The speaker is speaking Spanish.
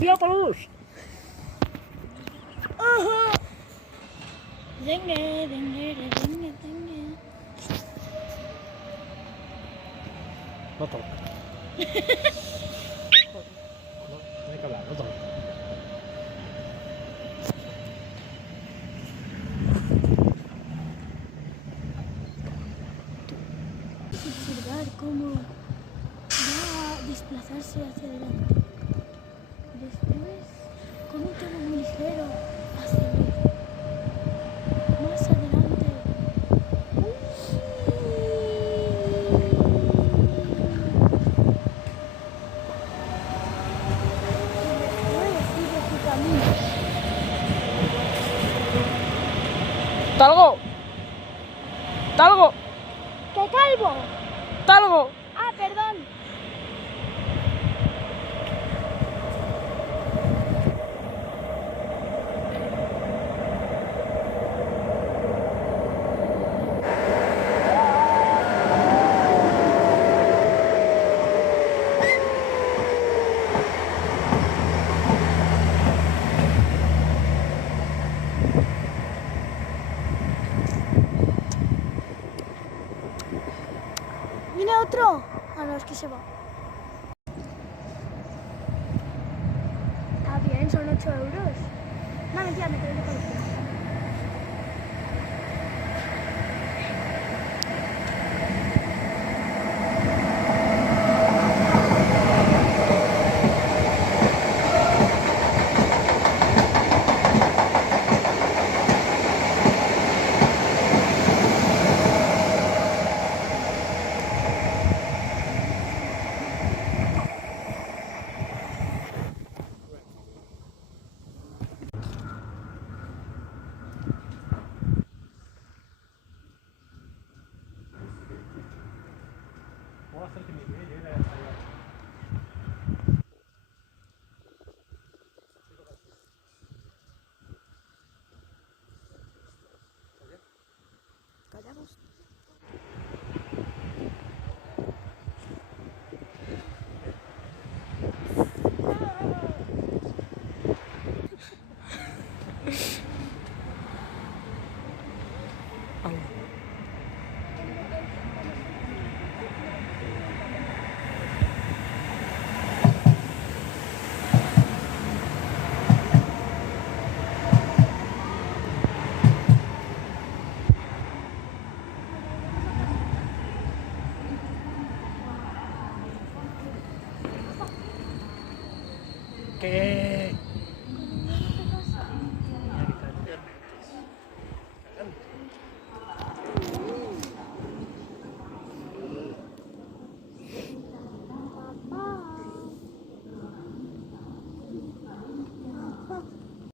¡Diápalos! Dengue, dengue, dengue, dengue. No toca. No hay que hablar, no toca. Observar cómo va a desplazarse hacia adelante. Después, con un tono muy ligero, acelera. Más adelante. Sigue su camino. ¡Talgo! ¡Talgo! ¡Qué calvo! ¡Talgo! Ah, perdón. ¿Viene otro? Ah, no, es que se va. Está bien, son 8 euros. No, mentira, me quedo de colección. Voy a hacer que mi vida llegue a allá. Callamos. Vale.